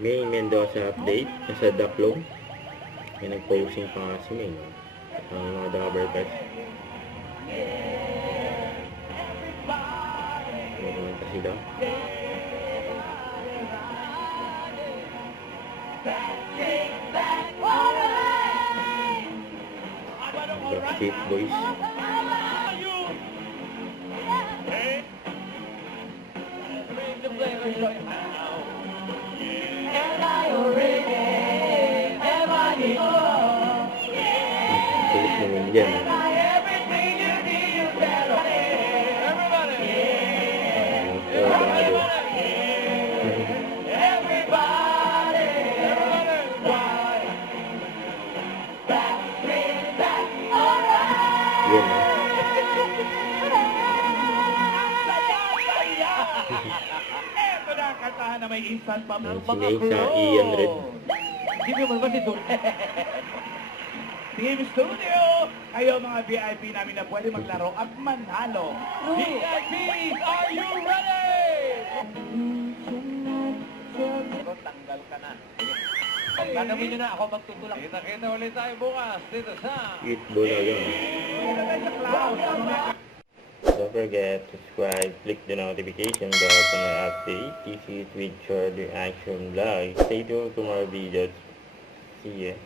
May Mendoza update sa Daplong. May nag-posting pa nga si May. Ang mga Dabber Pets. Meron pa sila. Backstreet Boys. Kulit naman yan. Yan ah. Ito na ang kantahan na may instant pump ng Si mga Nate sa pro. Ian Red. Hindi mo ba si Dul? Team Studio, kayo mga VIP namin na pwede maglaro at manalo. VIPs, are you ready? Pero tanggal ka na. Gagawin nyo na, ako magtutulak. Kita-kita ulit tayo bukas dito sa... Cute boy na yan. Kita tayo sa cloud. Don't forget to subscribe, click the notification bell for my update. This is with your reaction vlog. Stay tuned to more videos. See ya.